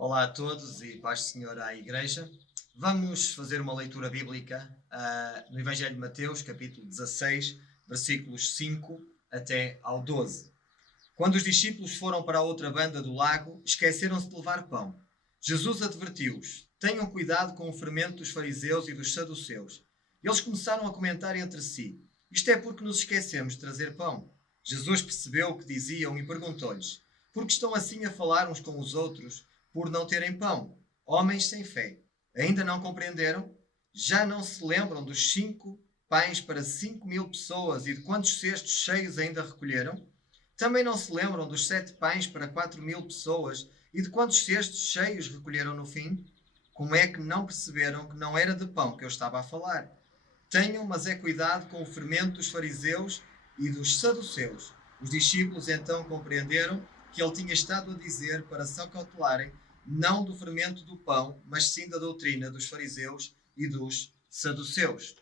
Olá a todos e paz do Senhor à Igreja. Vamos fazer uma leitura bíblica no Evangelho de Mateus, capítulo 16, versículos 5 até ao 12. Quando os discípulos foram para a outra banda do lago, esqueceram-se de levar pão. Jesus advertiu-os: tenham cuidado com o fermento dos fariseus e dos saduceus. Eles começaram a comentar entre si: isto é porque nos esquecemos de trazer pão. Jesus percebeu o que diziam e perguntou-lhes: por que estão assim a falar uns com os outros, por não terem pão? Homens sem fé. Ainda não compreenderam? Já não se lembram dos 5 pães para 5.000 pessoas e de quantos cestos cheios ainda recolheram? Também não se lembram dos 7 pães para 4.000 pessoas e de quantos cestos cheios recolheram no fim? Como é que não perceberam que não era de pão que eu estava a falar? Tenham, mas é cuidado com o fermento dos fariseus e dos saduceus. Os discípulos então compreenderam que ele tinha estado a dizer para se acautelarem não do fermento do pão, mas sim da doutrina dos fariseus e dos saduceus.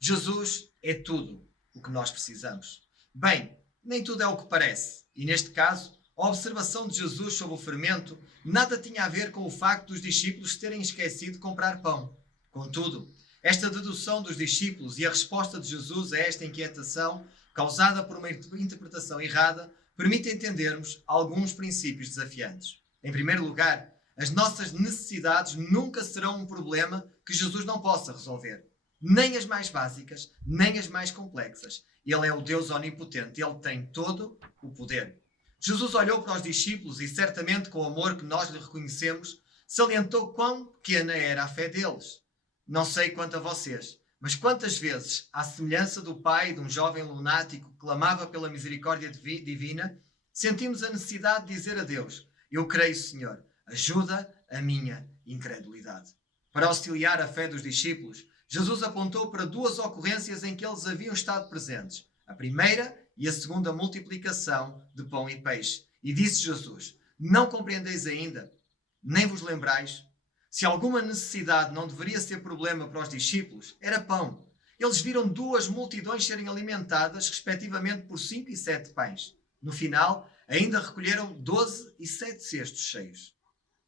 Jesus é tudo o que nós precisamos. Bem, nem tudo é o que parece. E neste caso, a observação de Jesus sobre o fermento nada tinha a ver com o facto dos discípulos terem esquecido de comprar pão. Contudo, esta dedução dos discípulos e a resposta de Jesus a esta inquietação, causada por uma interpretação errada, permite entendermos alguns princípios desafiantes. Em primeiro lugar, as nossas necessidades nunca serão um problema que Jesus não possa resolver. Nem as mais básicas, nem as mais complexas. Ele é o Deus onipotente, ele tem todo o poder. Jesus olhou para os discípulos e, certamente com o amor que nós lhe reconhecemos, salientou quão pequena era a fé deles. Não sei quanto a vocês, mas quantas vezes, à semelhança do pai de um jovem lunático que clamava pela misericórdia divina, sentimos a necessidade de dizer a Deus: eu creio, Senhor, ajuda a minha incredulidade. Para auxiliar a fé dos discípulos, Jesus apontou para 2 ocorrências em que eles haviam estado presentes: a primeira e a segunda multiplicação de pão e peixe. E disse Jesus: não compreendeis ainda, nem vos lembrais? Se alguma necessidade não deveria ser problema para os discípulos, era pão. Eles viram 2 multidões serem alimentadas, respectivamente, por 5 e 7 pães. No final, ainda recolheram 12 e 7 cestos cheios.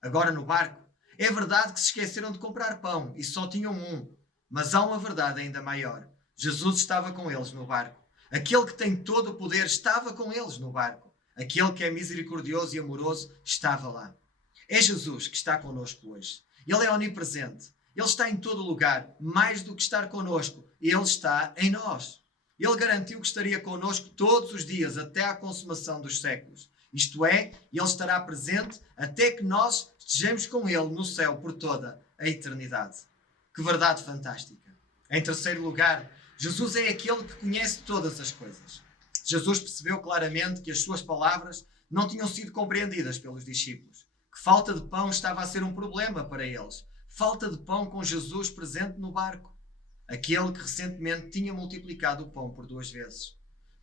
Agora no barco, é verdade que se esqueceram de comprar pão e só tinham um. Mas há uma verdade ainda maior. Jesus estava com eles no barco. Aquele que tem todo o poder estava com eles no barco. Aquele que é misericordioso e amoroso estava lá. É Jesus que está connosco hoje. Ele é onipresente. Ele está em todo lugar. Mais do que estar connosco, Ele está em nós. Ele garantiu que estaria connosco todos os dias até à consumação dos séculos. Isto é, Ele estará presente até que nós estejamos com Ele no céu por toda a eternidade. Que verdade fantástica! Em terceiro lugar, Jesus é aquele que conhece todas as coisas. Jesus percebeu claramente que as suas palavras não tinham sido compreendidas pelos discípulos. Que falta de pão estava a ser um problema para eles. Falta de pão com Jesus presente no barco. Aquele que recentemente tinha multiplicado o pão por 2 vezes.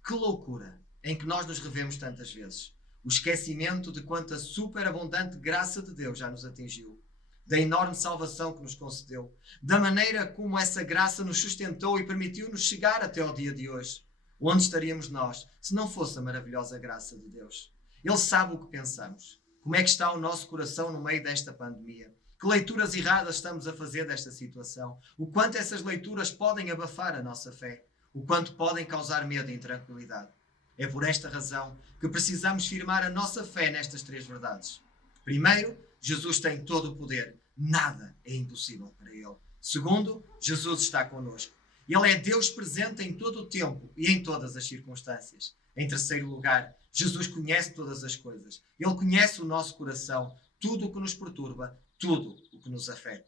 Que loucura em que nós nos revemos tantas vezes. O esquecimento de quanta superabundante graça de Deus já nos atingiu. Da enorme salvação que nos concedeu. Da maneira como essa graça nos sustentou e permitiu-nos chegar até ao dia de hoje. Onde estaríamos nós se não fosse a maravilhosa graça de Deus? Ele sabe o que pensamos. Como é que está o nosso coração no meio desta pandemia? Que leituras erradas estamos a fazer desta situação? O quanto essas leituras podem abafar a nossa fé? O quanto podem causar medo e intranquilidade? É por esta razão que precisamos firmar a nossa fé nestas 3 verdades. Primeiro, Jesus tem todo o poder. Nada é impossível para Ele. Segundo, Jesus está connosco. Ele é Deus presente em todo o tempo e em todas as circunstâncias. Em terceiro lugar, Jesus conhece todas as coisas. Ele conhece o nosso coração, tudo o que nos perturba, tudo o que nos afeta.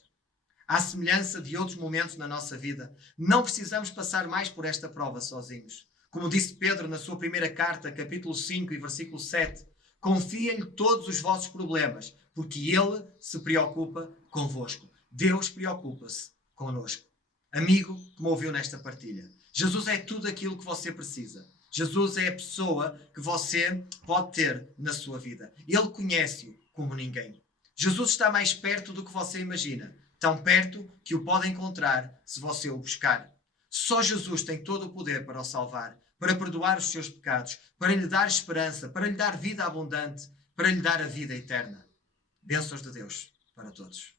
À semelhança de outros momentos na nossa vida, não precisamos passar mais por esta prova sozinhos. Como disse Pedro na sua primeira carta, capítulo 5 e versículo 7, confiem-lhe todos os vossos problemas, porque Ele se preocupa convosco. Deus preocupa-se connosco. Amigo que me ouviu nesta partilha, Jesus é tudo aquilo que você precisa. Jesus é a pessoa que você pode ter na sua vida. Ele conhece-o como ninguém. Jesus está mais perto do que você imagina. Tão perto que o pode encontrar se você o buscar. Só Jesus tem todo o poder para o salvar, para perdoar os seus pecados, para lhe dar esperança, para lhe dar vida abundante, para lhe dar a vida eterna. Bênçãos de Deus para todos.